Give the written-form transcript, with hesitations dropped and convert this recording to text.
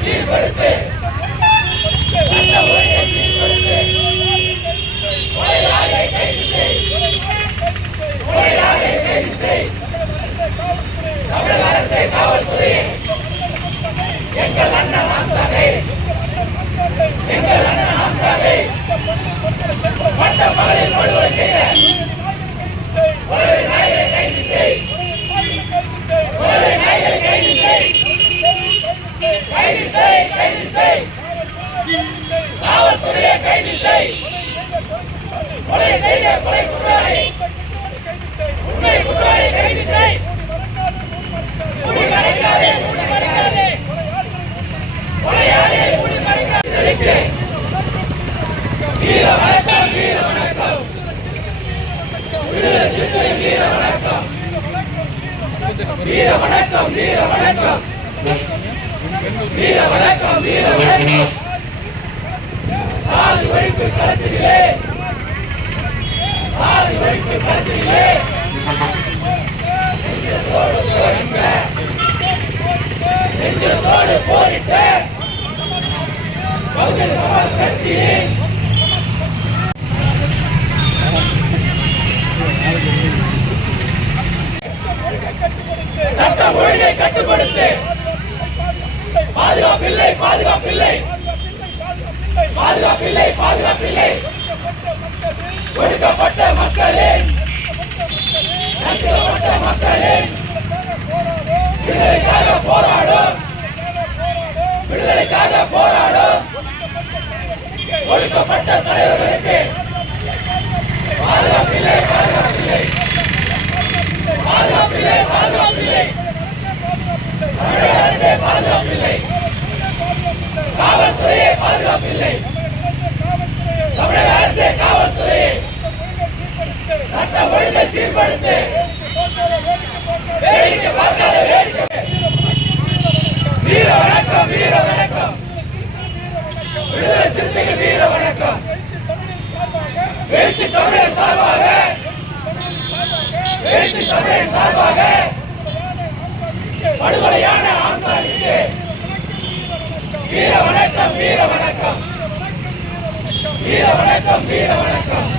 சீர்படுத்து கொலையாளியை கைது செய் தமிழக அரசே காவல்துறையே எங்கள் அண்ணன் ஆம்சாவை பட்ட பகலில் படுகொலை செய்த கொலை நாய்களை கைது செய் காவல்துறையை கைது செய் கொலை செய்த கொலை குற்றவாளி உண்மை குற்றவாளி கைது செய் கொலையாளியை வீர வணக்கம் வீர வணக்கம் விடுதலை சிறுத்தை வீர வணக்கம் வீர வணக்கம் வீர வணக்கம் வீர வணக்கம் வீர வணக்கம் சாதி ஒழிப்பு களத்திலே நெஞ்சத்தோடு போரிட்ட பகுஜன் சமாஜ் கட்சியின் சட்டம் ஒழுங்கை கட்டுப்படுத்து பாதுகாப்பில்லை பாதுகாப்பில்லை பாதுகாப்பில்லை பாதுகாப்பில்லை ஒடுக்கப்பட்ட மக்களின் விடுதலைக்காக போராடும் ஒடுக்கப்பட்ட தலைவர்களுக்கு பாதுகாப்பில்லை பாதுகாப்பில்லை பாதுகாப்பில்லை பாதுகாப்பில்லை தமிழக அரசே பாதுகாப்பில்லை காவல்துறையே பாதுகாப்பில்லை தமிழக அரசே காவல்துறையை சட்டம் ஒழுங்கை சீர்படுத்து வேடிக்கை பார்க்காத வேடிக்கை வீர வணக்கம் வீர வணக்கம் விடுதலை சிறுத்தைகள் வீர வணக்கம் எழுச்சி தமிழர் சார்பாக எழுச்சி தமிழர் சார்பாக படுகொலையான ஆம்சாவிற்கு வீர வணக்கம் வீர வணக்கம் வீர வணக்கம் வீர வணக்கம்